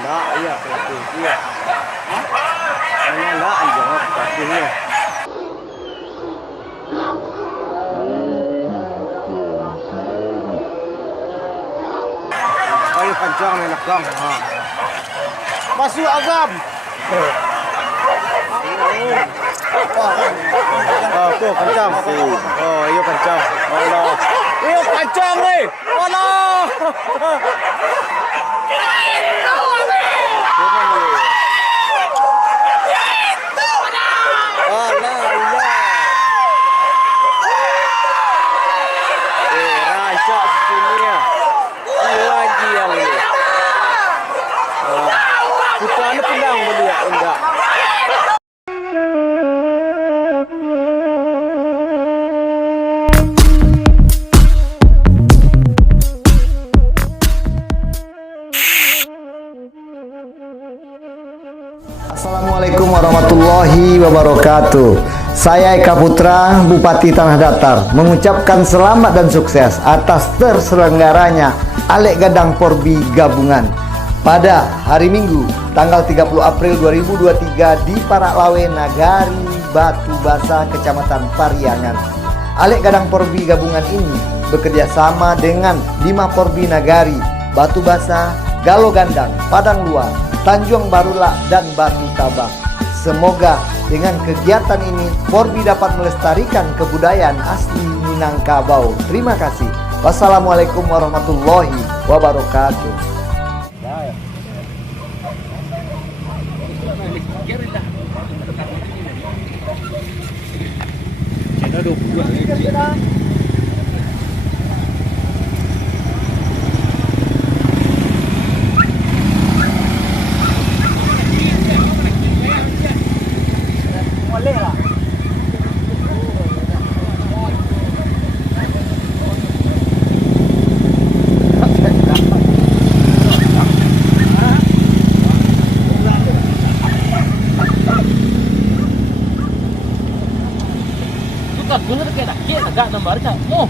Menyala iya pelaku iya. Menyala jawab pelakunya. Ayo kencang enak dong. Masuk azam. Oh, tuh kencang. Oh, iya kencang. Allah. Iya kencang nih. Allah. Assalamualaikum warahmatullahi wabarakatuh. Saya Eka Putra, Bupati Tanah Datar, mengucapkan selamat dan sukses atas terselenggaranya Alek Gadang Porbi Gabungan pada hari Minggu tanggal 30 April 2023 di Paraklawe, Nagari Batu Basa, Kecamatan Pariangan. Alek Gadang Porbi Gabungan ini bekerja sama dengan 5 Porbi Nagari, Batu Basa, Galo Gandang, Padang Luar, Tanjung Barula, dan Batu Tabang. Semoga dengan kegiatan ini Porbi dapat melestarikan kebudayaan asli Minangkabau. Terima kasih. Wassalamualaikum warahmatullahi wabarakatuh. Bener kayak agak nomor cak. Oh.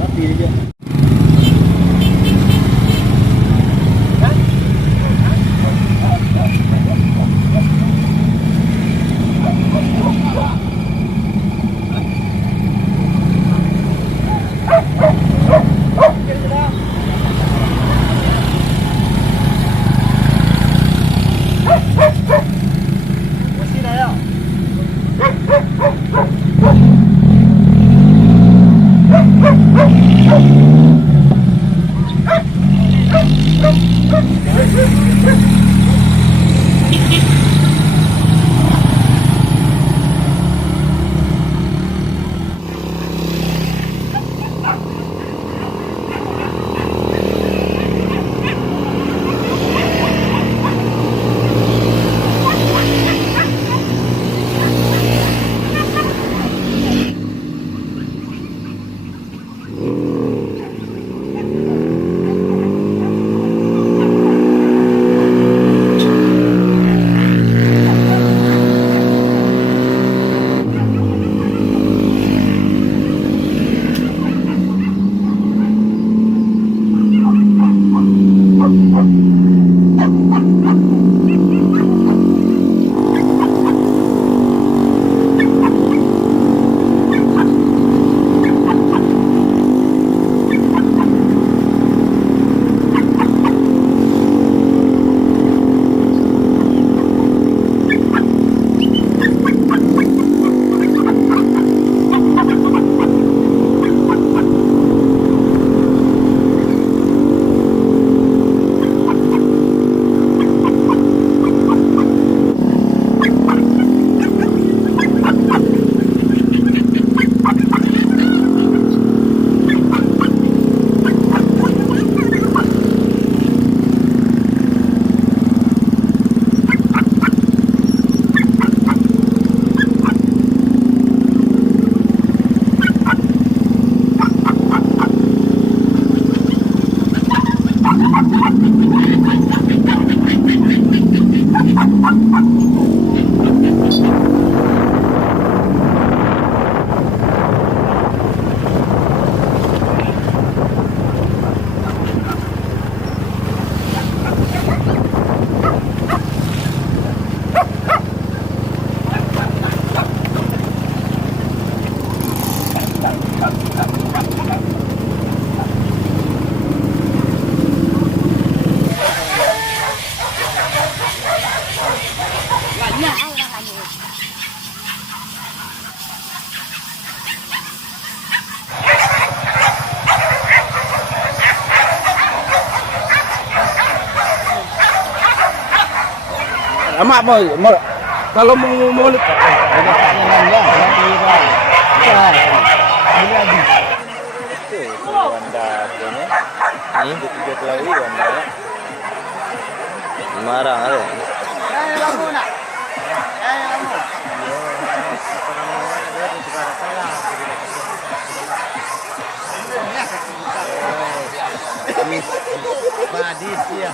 Mati dia. Masih dah ya. Mak mau kalau mau ada tangannya ya. Itu Wanda punya. Ini dikit lagi Wanda. Marah ada. Badis ya.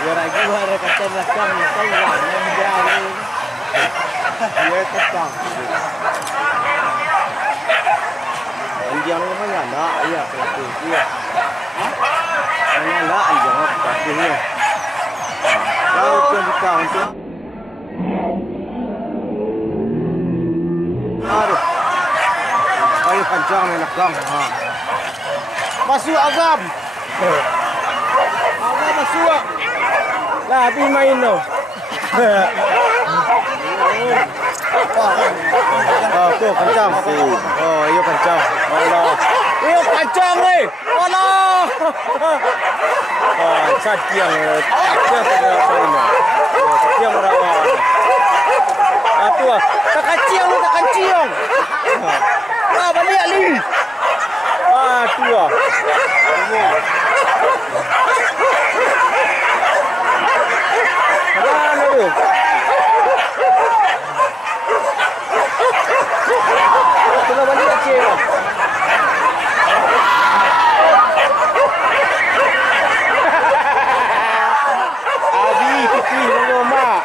Biar lagi ada kacang belakang, yang jauh. Dia kacang. Anjing mana ada? Iya, pelaku. Iya. Mana ada anjing pelakunya? Kau pun buka untuk. Aduh. Ayo kencang belakang. Masuk agam. Agam masuk. Lah, habis main tu. Oh, tu kencang. Oh, iyo kencang. Allah. Iyo kencang ni. Allah. Oh, catiang. Catiang sana. Catiang rawan. Apa? Tak kacang, tak kacang. Ah, balik Ali. Ah, tu ah. Mana tu? Kena balik kecil. Abi, putih mama mak.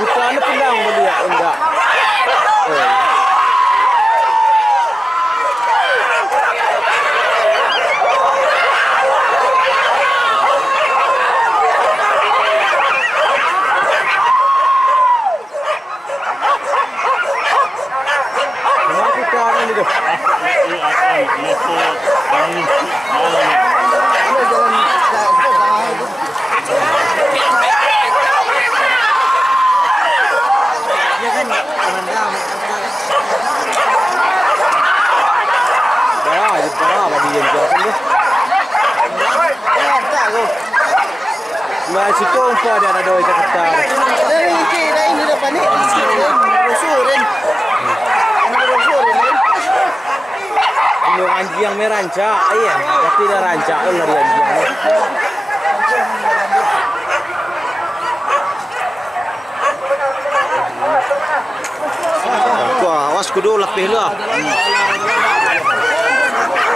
Putar ni pedang boleh tak? Enggak. Kenapa putar ni tu? Masih kongkong dia ada doi kata. Dari ini dapat ni. Rosurin. Ini anjing yang merancak, iya. Tapi dah rancak lah dia anjing. Wah, awas kudu lapih lah.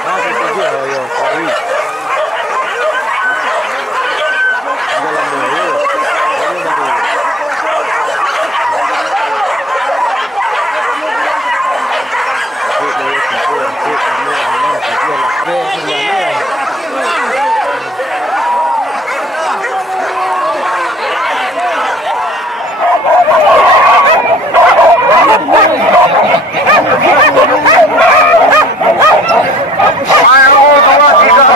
Ah, betul yo. Jalan dulu. Ayo, 2, 3.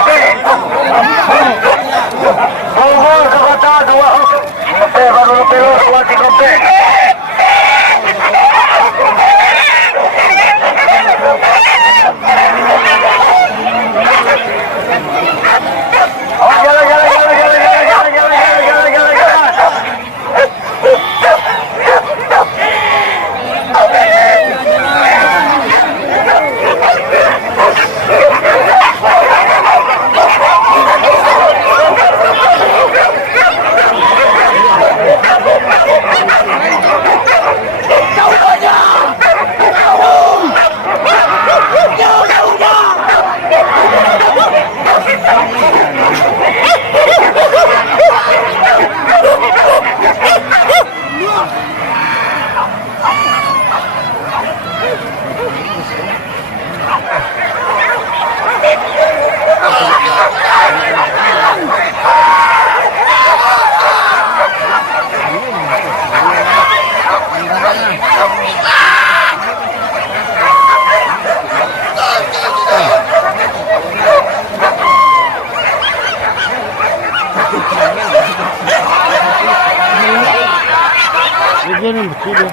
dia ni mesti dia.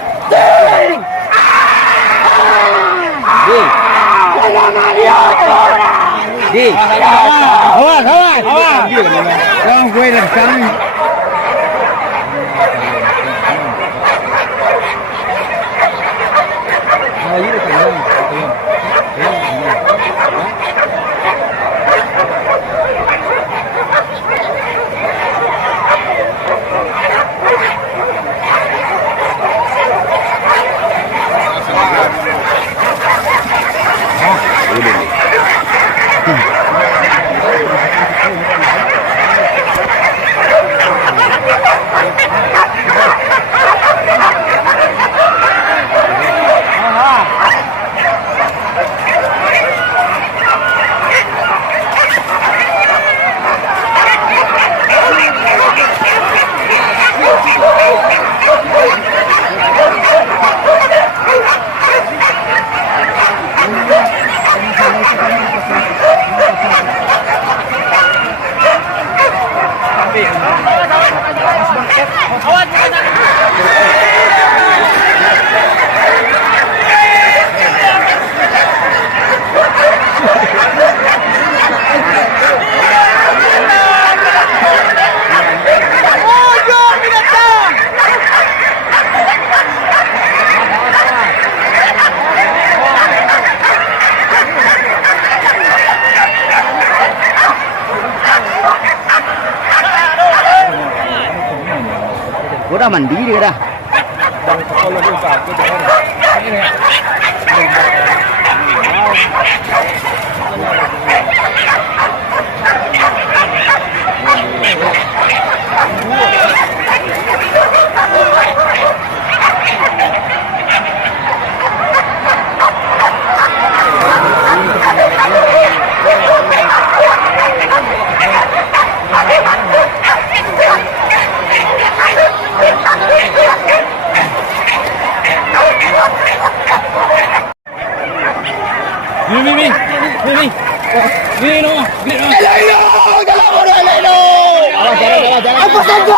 Di. Awas, awas, awas. Jangan gue lekang. Gue udah mandi dia dah. Ni. Ni no. Apa saja?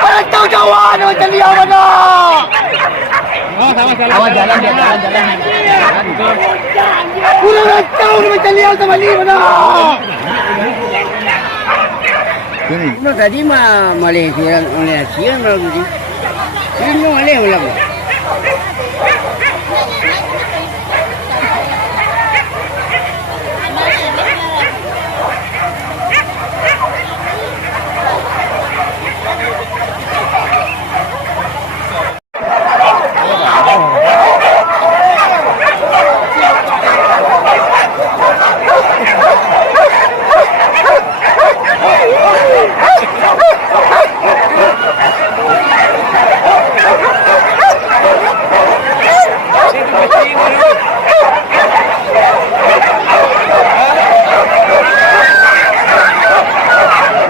Orang tahu jawab macam dia mana? Awas jalan. Kurang tahu macam dia sama ni mana? No tadi mah Malaysia malam tadi. Ini Malaysia malam.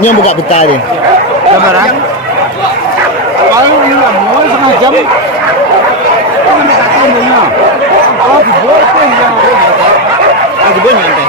Ini yang buka peta ni. Gambaran. Kalau ini lah, mau setengah jam. Kau nak kata mana? Oh, dibuat pun yang. Oh, dibuat nanti.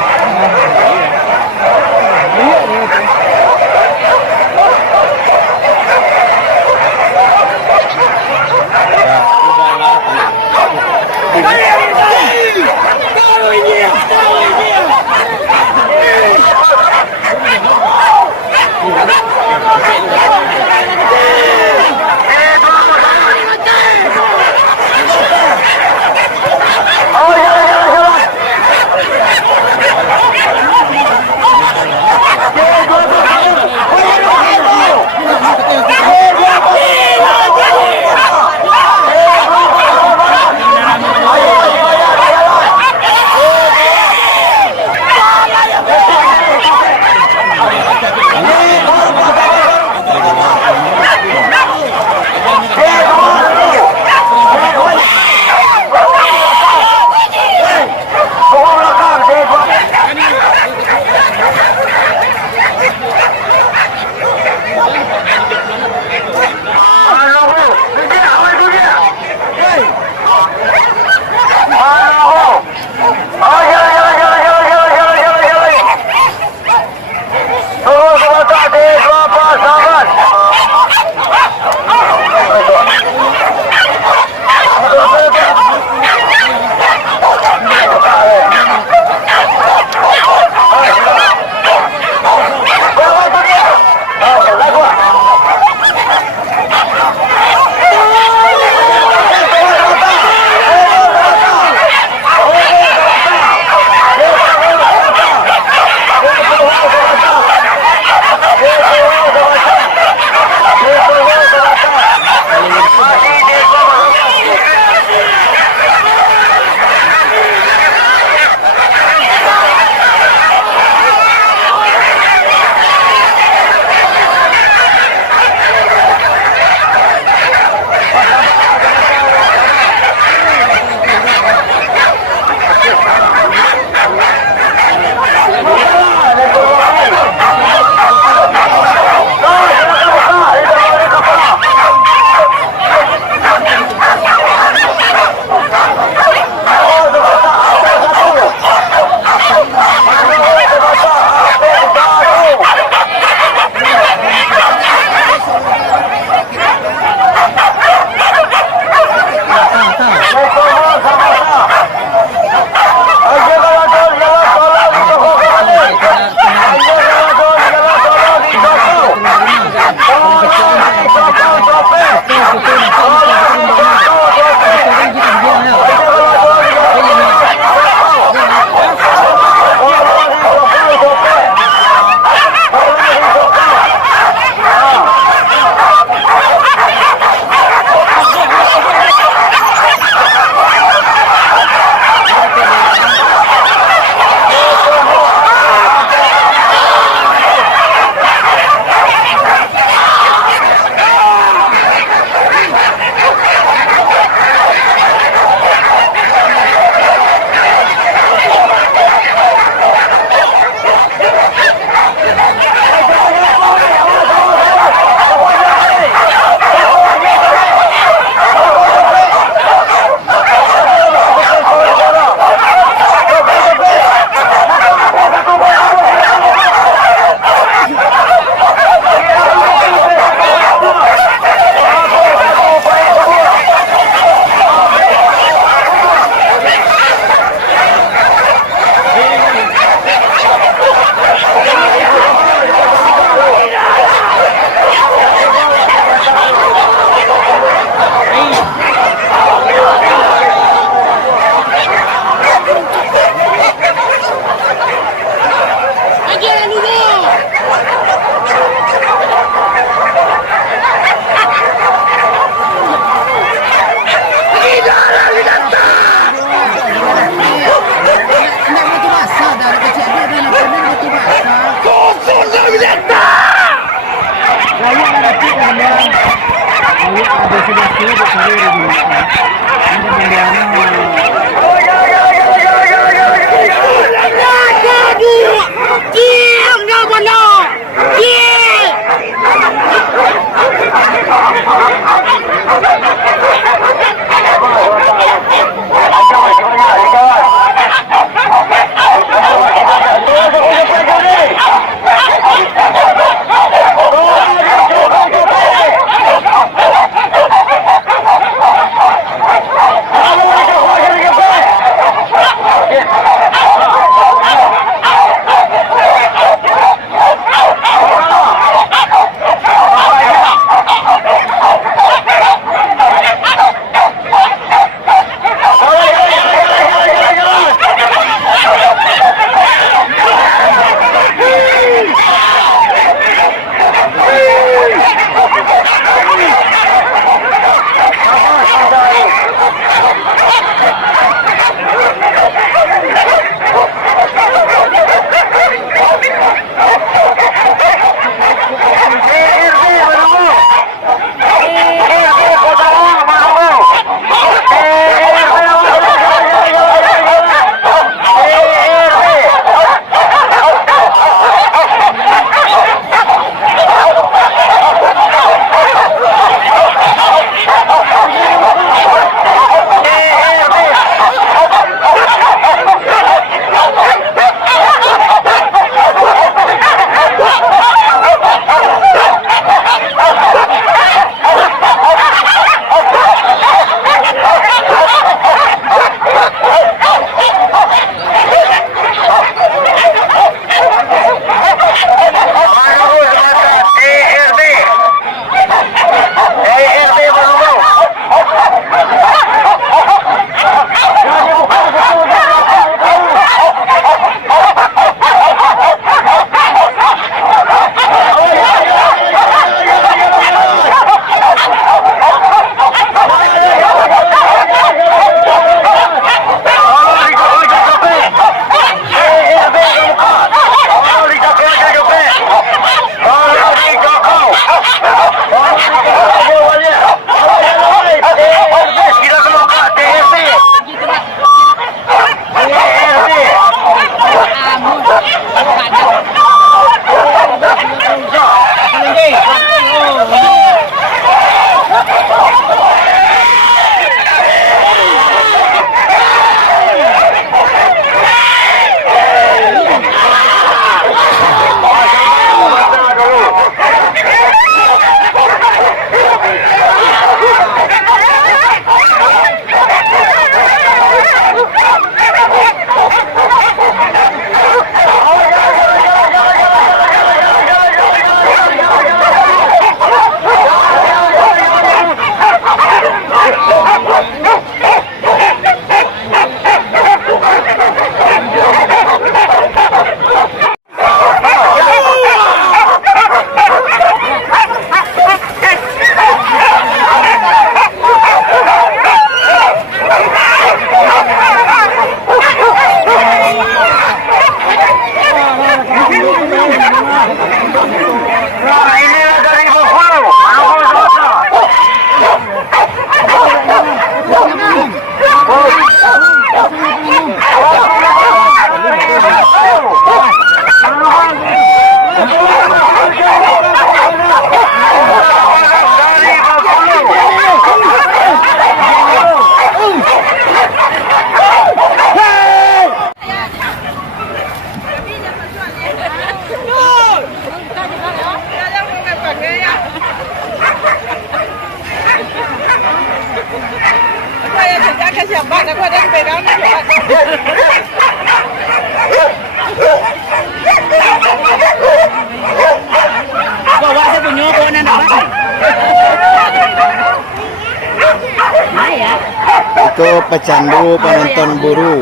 pecandu penonton buru.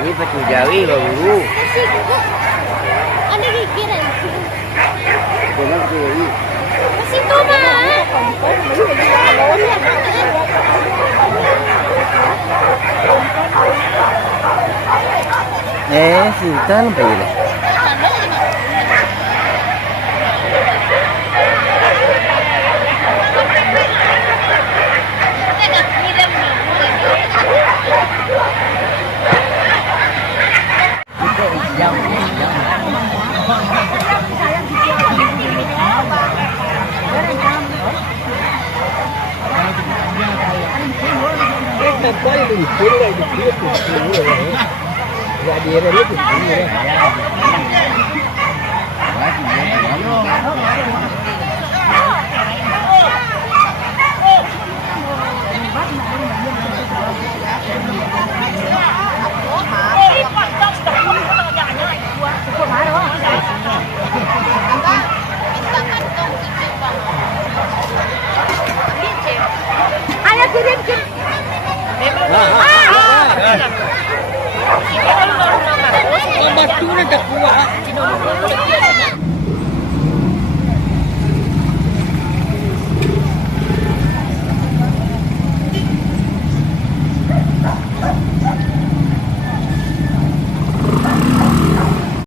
Ini pecu Jawi baru. Ada gigiran. Benar tuh. Ke situ mah. Kita lupa ya. Ayo kirim. Batu na dakuha.